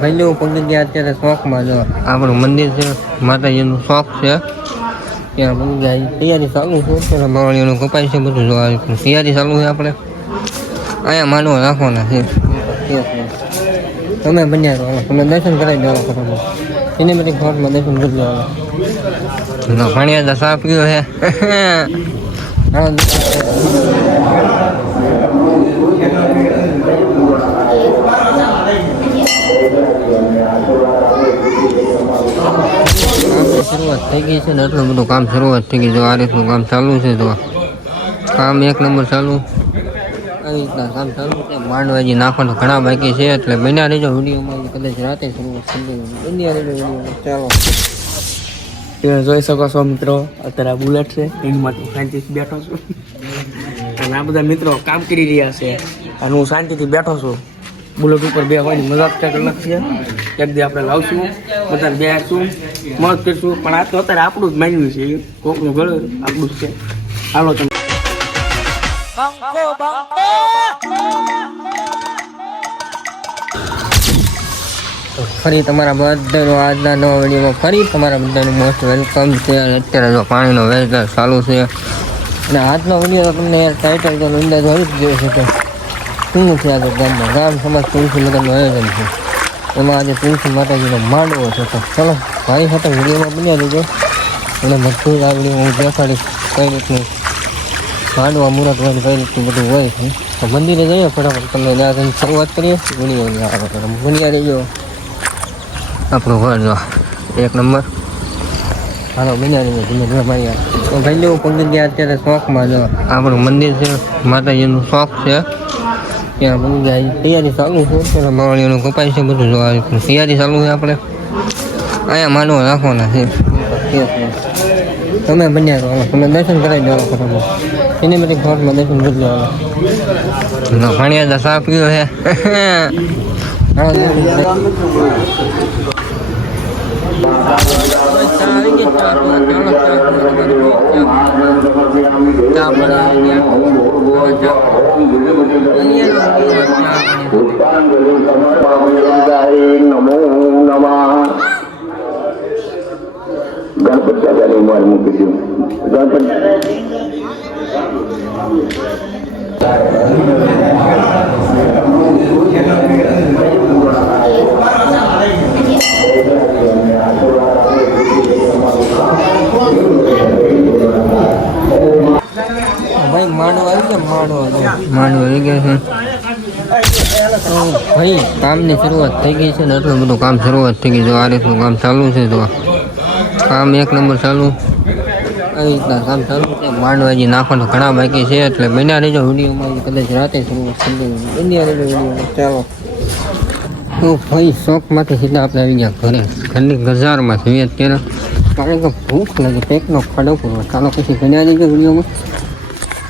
ભાઈ હું પગી અત્યારે શોખમાં જો. આપણું મંદિર છે, માતાજીનું શોખ છે. ત્યાં પગી તૈયારી ચાલુ છે, અત્યારે કપાય છે, બધું જોવા તૈયારી ચાલુ છે આપણે. અહીંયા માનવો રાખવાના છે. તમે બન્યા રહો. તમે દર્શન કરાવી દેવા કરો બધી ફોર્ટમાં દર્શન કરી દેવાના પાણી સાફ ગયો છે હા કામની શરૂઆત થઈ ગઈ છે ને એટલું બધું કામ શરૂઆત થઈ ગઈ જો આ રીતનું કામ ચાલુ છે તો કામ એક નંબર ચાલુ. આવી રીતના કામ ચાલુ છે. માંડવાજી નાખવાનું ઘણા બાકી છે. એટલે બન્યા રહેજો વિડીયોમાં. કદાચ રાતે શરૂઆત થઈ ગઈ બન્યા રહેજો વિડીયોમાં. ચાલો. તમે જોઈ શકો છો, મિત્રો. અત્યારે આ બુલેટ છે. એમાં હું શાંતિથી બેઠો છું. અને આ બધા મિત્રો કામ કરી રહ્યા છે. અને હું શાંતિથી બેઠો છું. બુલેટ ઉપર બે હોય મજાક કંઈક અલગ છે એક દી આપણે લાવશું, બધાને બેસશું મોજ કરીશું. પણ આ તો અત્યારે આપણું જ માન્યું છે કોકનું ગળ આપણું જ છે. હાલો તમે. ફરી તમારા બધાનો આજના નવા વિડીયોમાં ફરી તમારા બધાનું મોસ્ટ વેલકમ છે. અત્યારે જો પાણીનો વેચાણ ચાલુ છે. અને આજનો વીડિયો તમને ટાઇટલ તો અંદાજ આવી જ ગયો છે શું છે આજે ગામમાં. ગામ સમાજ તુલસી લગ્નનું આયોજન છે. એમાં આજે તુલસી માતાજીનો માંડવો છે. તો ચલો, ભાઈ સાથે વિડીયોમાં બન્યા દેજો અને બધું આવડી હું દેખાડીશ કઈ રીતનું માંડવા મુરત હોય કઈ રીતનું બધું હોય છે. તો મંદિરે જઈએ ફટાફટ. તમને ત્યાં શરૂઆત કરીએ. વિડીયોની આગળ બન્યા રહેજો. આપણું ઘર જો, એક નંબર. હાલો, બન્યા રહીએ ધીમે ધીમે મારી તો ભાઈ લેવું પગી ગયા અત્યારે શોખમાં જો આપણું મંદિર છે, માતાજીનું શોખ છે. ત્યાં પગી ગયા ઈ તૈયારી ચાલુ છે પેલા માવણીઓનું કપાય છે બધું જોવા આવ્યું. તૈયારી ચાલુ છે આપણે અહીંયા માંડવો રાખવાના છે તમે બન્યા રહો તમે દર્શન કરાવી દેવા કરો સિનેમેટિક ફોર્ટમાં દર્શન કરી દેવાના પાણી દસ આપ્યો છે હા નમો નમઃ ગણપત દાદાની ઉંમર મૂકી ગણપત ભાઈ માંડવો આવી ગયા માંડવો માંડવો આવી ગયા છે તો ભાઈ, કામની શરૂઆત થઈ ગઈ છે ને એટલું બધું કામ શરૂઆત થઈ ગઈ જો આ રીતનું કામ ચાલુ છે તો કામ એક નંબર ચાલુ. આવી રીતના કામ ચાલુ છે. માંડવાજી નાખવાનું ઘણા બાકી છે. એટલે બન્યા રહેજો વિડીયોમાં. કદાચ રાતે શરૂઆત થઈ ગઈ બન્યા રહેજો વિડીયોમાં. ચાલો. તો ભાઈ શોખમાંથી સીધા આપણે આવી ગયા ઘરે. ઘરની ગજારમાં જોઈએ અત્યારે. કારણ કે ભૂખ લાગે. પેટનો ખાડો પૂરો ચાલો પછી બન્યા રહેજો વિડીયોમાં.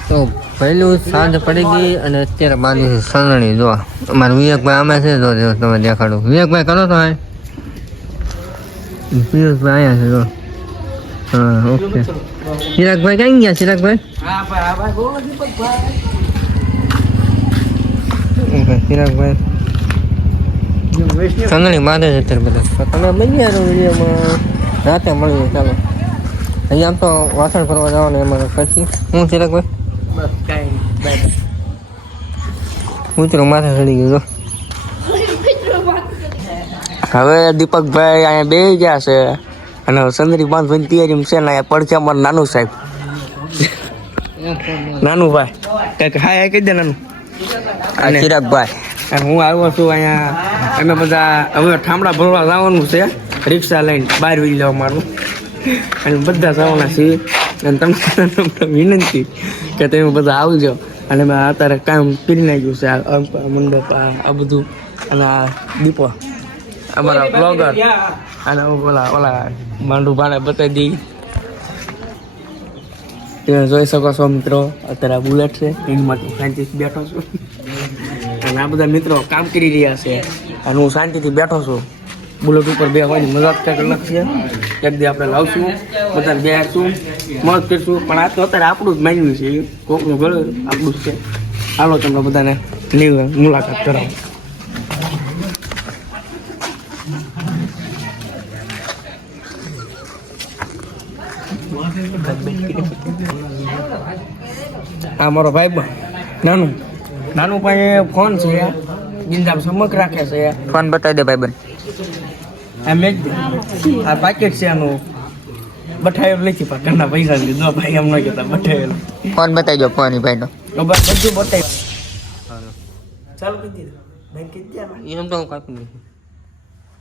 તો પહેલું સાંજ પડી ગઈ અને અત્યારે બાજુ છે સણણી જો. અમારે વિવેકભાઈ આમાં છે, જો તમે દેખાડો. વિવેકભાઈ કરો તો પિયુષભાઈ અહીંયા છે, જો. હા, ઓકે. ચિરાગભાઈ ક્યાં ગયા, ચિરાગભાઈ? ચિરાગભાઈ. સણણી મારે છે અત્યારે બધા. તમે બની ગયા વિડીયોમાં. રાતે મળીએ, ચાલો. અહીંયા આમ તો વાસણ ફરવા જવાનું એમાં પછી. હું, ચિરાગભાઈ? કાંઈ નહીં કૂતરો માથે ચડી ગયો. હવે દીપકભાઈ અહીંયા બે ગયા છે અને સંદરી બાંધવાની તૈયારી છે ને અહીંયા પડખે અમારું નાનું સાહેબ. નાનું ભાઈ. કંઈક હા કહી દે નાનું. અને ચિરાગભાઈ. અને હું આવ્યો છું અહીંયા અમે બધા હવે ઠામડા ભરવા જવાનું છે રિક્ષા લઈને બહાર વી લેવા મારું. અને બધા જવાના છીએ. અને તમને વિનંતી કે તમે બધા આવજો. અને મેં અત્યારે કામ પીરી નાખ્યું છે આ મંડપ આ બધું. અને આ દીપો, અમારા બ્લોગર અને ઓલા ઓલા માંડુ ભાણે બતાવી દઈ. તમે જોઈ શકો છો મિત્રો, અત્યારે બુલેટ છે. એની માટે શાંતિથી બેઠો છું. અને આ બધા મિત્રો કામ કરી રહ્યા છે. અને હું શાંતિથી બેઠો છું. બુલેટ ઉપર બે હોય મજાક અલગ છે એક દી આપણે લાવશું. બધાને બેસશું મોજ કરશું. પણ આ તો અત્યારે આપણું જ માન્યું છે. કોકનું ગળું આપણું જ છે. હાલો તમને બધાને મુલાકાત કરાવો. આ મારો ભાઈ નાનું. નાનું પાસે ફોન છે. બિંદામ સમક રાખે છે. ફોન બતાવી દે ભાઈ આ મેં આ પાકેટ છે આનું. બઠાયેલું નથી પણ ઘરના પૈસા લીધો ભાઈ એમ ન કહેતા બઠાયેલું ફોન બતાવી દો ફોન ભાઈ નો બધું બતાવી. ચાલુ કરી દીધું. ભાઈ કીધી એમ તો હું કાપી દઉં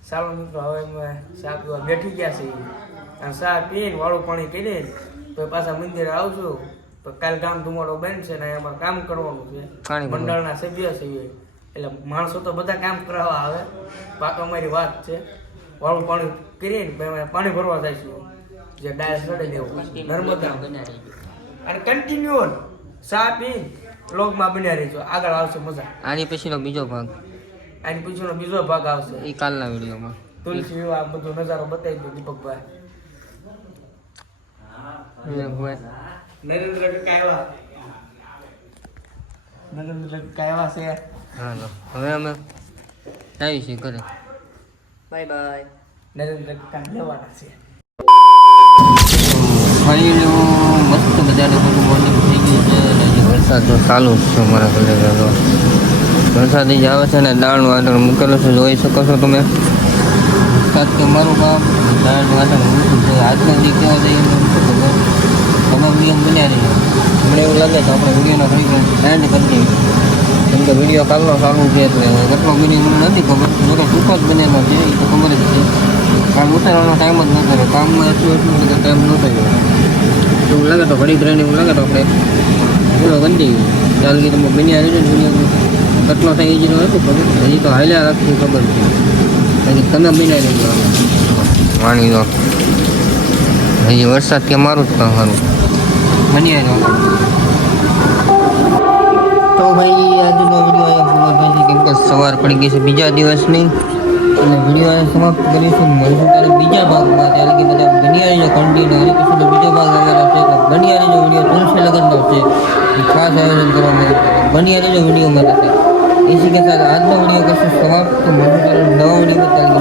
ચાલો મિત્રો હવે અમે ચા પીવા બેઠી ગયા છીએ. અને ચા પીને વાળું પાણી કરીને તો પાછા મંદિરે આવશું તો કાલ ગામ ધુમાડો બનશે ને એમાં કામ કરવાનું છે. મંડળના સભ્ય છીએ એટલે માણસો તો બધા કામ કરાવવા આવે. પાક અમારી વાત છે. વાળું પાણી કરીને પછી પાણી ભરવા જઈશું. જે ડાયસ ચડે દેવું નર્મદા અને કન્ટિન્યુ ચા પી. લોગમાં બન્યા રહીશું આગળ આવશે મજા. આની પછીનો બીજો ભાગ. આની પછીનો બીજો ભાગ આવશે. એ કાલના વિડીયોમાં. તુલસી વિવાહ બધો નજારો બતાવી દો દીપકભાઈ. નરેન્દ્ર કાયવા. નરેન્દ્ર કાયવા છે. હાલો હવે અમે આવી છીએ ઘરે. બાય બાય નરેન્દ્ર કામ લેવાના છે. ફાઇલું મસ્ત બધાને બધું મોર્નિંગ થઈ ગયું છે વરસાદ તો ચાલુ જ છે મારા ઘરે તો વરસાદ જ આવે છે ને દાળનું વાટણ મૂકેલું છે, જોઈ શકો છો તમે. વરસાદ કે મારું કામ દાળનું વાટણ મૂકું છે. આજનો જે કેવો છે એ મને શું ખબર. તમે વીડિયો બન્યા રહીએ મને એવું લાગે કે આપણે વિડીયોનો ઘડી એન્ડ કરી દઈએ. કેમ કે વીડિયો કાલનો ચાલુ છે એટલે કેટલો વીડિયો મને નથી ખબર. જોકે ટૂંક જ બનેલો છે એ તો ખબર જ છે. કામ ઉતારવાનો ટાઈમ જ ન થયો કામમાં એટલું એટલું બધું ટાઈમ ન થયો. એવું લાગે તો ઘડીક રહીને એવું લાગે તો આપણે પૂરો ગંદી ચાલ કે તમે બન્યા રહેજો ને કેટલો એ જ હતું ખબર? હજી તો હાલ્યા રાખવી ખબર હજી તમે બન્યા રહેજો વાણી દો હજી વરસાદ કે મારું જ કામ સારું બની આવ્યો તો ભાઈ આજનો વીડિયો અહીંયા પૂરો થાય છે. કેમ કે સવાર પડી ગઈ છે બીજા દિવસની. અને વીડિયો સમાપ્ત કરીશું. મળીશું ત્યારે બીજા ભાગમાં ત્યારે કે બધા ઘડિયાળીનો કન્ટિન્યુ અને પછી બીજો ભાગ આવેલો છે, તો ઘડિયાળીનો વીડિયો તુલસી લગ્નનો છે. એ ખાસ આયોજન કરવામાં આવ્યું ઘડિયાળીનો વીડિયો મળે છે. એસી કે સાથે આજનો વીડિયો કશું સમાપ્ત મળશે ત્યારે નવો વીડિયો ત્યારે